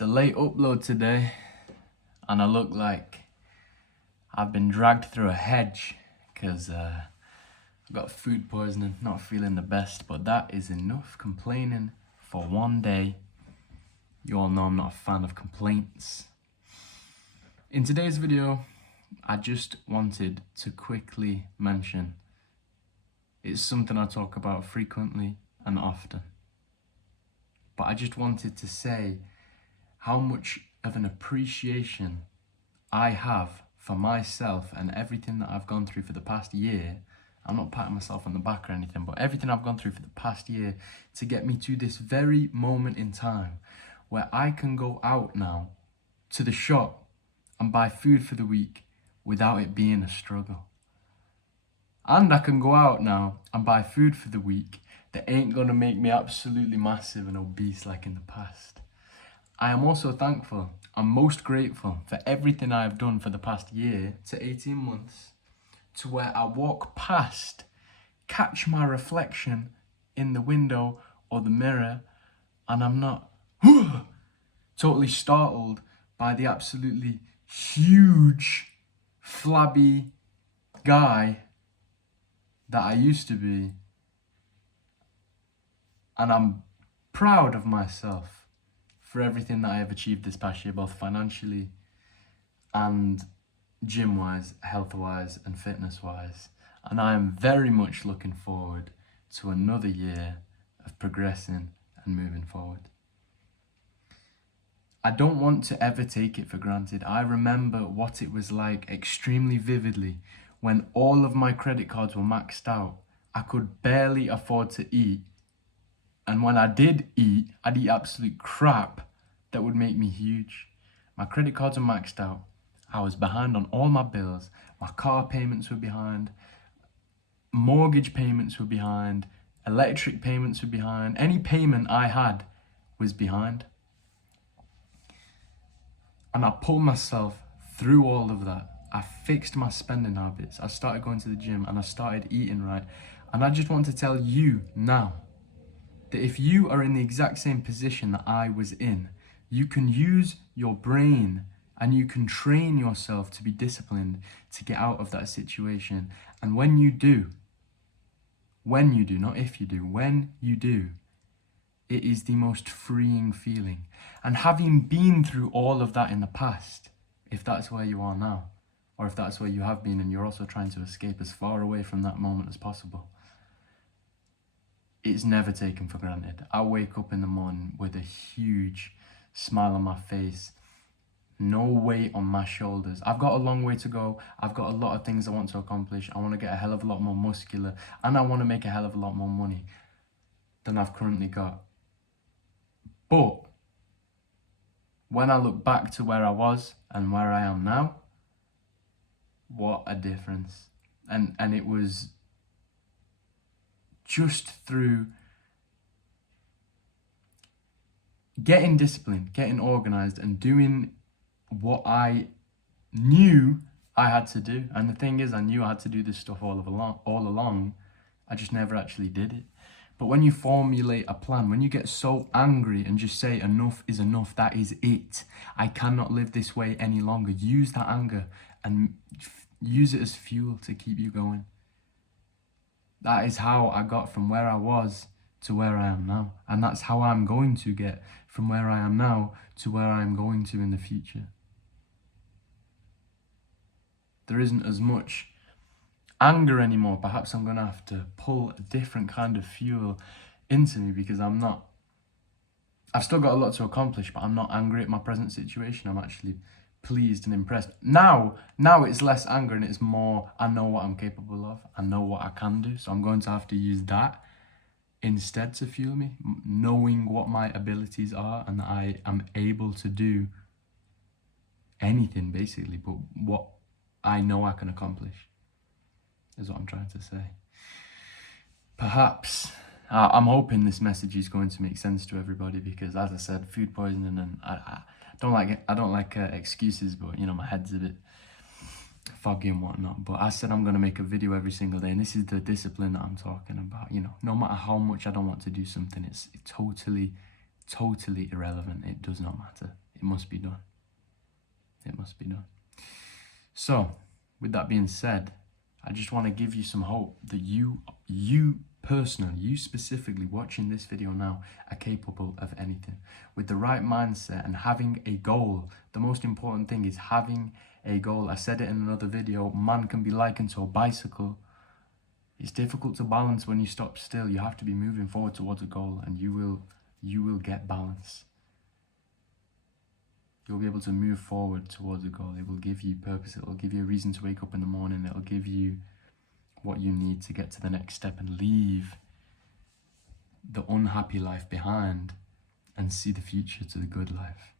It's a late upload today, and I look like I've been dragged through a hedge because I got food poisoning, not feeling the best, but that is enough complaining for one day. You all know I'm not a fan of complaints. In today's video, I just wanted to quickly mention it's something I talk about frequently and often. But I just wanted to say how much of an appreciation I have for myself and everything that I've gone through for the past year. I'm not patting myself on the back or anything, but everything I've gone through for the past year to get me to this very moment in time where I can go out now to the shop and buy food for the week without it being a struggle. And I can go out now and buy food for the week that ain't gonna make me absolutely massive and obese like in the past. I am also thankful, I'm most grateful for everything I have done for the past year to 18 months, to where I walk past, catch my reflection in the window or the mirror, and I'm not totally startled by the absolutely huge, flabby guy that I used to be. And I'm proud of myself for everything that I have achieved this past year, both financially and gym-wise, health-wise and fitness-wise. And I am very much looking forward to another year of progressing and moving forward. I don't want to ever take it for granted. I remember what it was like extremely vividly when all of my credit cards were maxed out. I could barely afford to eat. And when I did eat, I'd eat absolute crap that would make me huge. My credit cards are maxed out. I was behind on all my bills. My car payments were behind. Mortgage payments were behind. Electric payments were behind. Any payment I had was behind. And I pulled myself through all of that. I fixed my spending habits. I started going to the gym and I started eating right. And I just want to tell you now that if you are in the exact same position that I was in, you can use your brain and you can train yourself to be disciplined to get out of that situation. And when you do, not if you do, when you do, it is the most freeing feeling. And having been through all of that in the past, if that's where you are now, or if that's where you have been and you're also trying to escape as far away from that moment as possible, it's never taken for granted. I wake up in the morning with a huge smile on my face, no weight on my shoulders. I've got a long way to go. I've got a lot of things I want to accomplish. I want to get a hell of a lot more muscular, and I want to make a hell of a lot more money than I've currently got. But when I look back to where I was and where I am now, what a difference. And it was just through getting disciplined, getting organized, and doing what I knew I had to do. And the thing is, I knew I had to do this stuff all along. I just never actually did it. But when you formulate a plan, when you get so angry and just say enough is enough, that is it, I cannot live this way any longer, use that anger and use it as fuel to keep you going. That is how I got from where I was to where I am now. And that's how I'm going to get from where I am now to where I'm going to in the future. There isn't as much anger anymore. Perhaps I'm going to have to pull a different kind of fuel into me because I've still got a lot to accomplish, but I'm not angry at my present situation. I'm actually pleased and impressed. Now it's less anger and it's more, I know what I'm capable of. I know what I can do. So I'm going to have to use that instead to fuel me, knowing what my abilities are and that I am able to do anything basically, but what I know I can accomplish is what I'm trying to say. Perhaps, I'm hoping this message is going to make sense to everybody because, as I said, food poisoning, and I don't like excuses, but you know, my head's a bit foggy and whatnot. But I said I'm going to make a video every single day, and this is the discipline that I'm talking about. You know, no matter how much I don't want to do something, it's totally irrelevant. It does not matter. it must be done. It must be done. So, with that being said, I just want to give you some hope that you personally, you specifically watching this video now, are capable of anything. With the right mindset and having a goal, the most important thing is having a goal. I said it in another video, man can be likened to a bicycle. It's difficult to balance when you stop still. You have to be moving forward towards a goal, and you will get balance. You'll be able to move forward towards a goal. It will give you purpose. It will give you a reason to wake up in the morning. It will give you what you need to get to the next step and leave the unhappy life behind and see the future to the good life.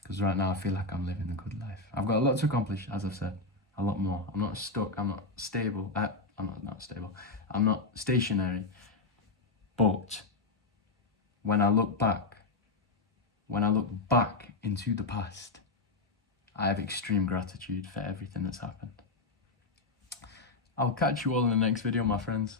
Because right now I feel like I'm living the good life. I've got a lot to accomplish, as I've said, a lot more. I'm not stuck, I'm not stable. I'm not stable. I'm not stationary. But when I look back into the past, I have extreme gratitude for everything that's happened. I'll catch you all in the next video, my friends.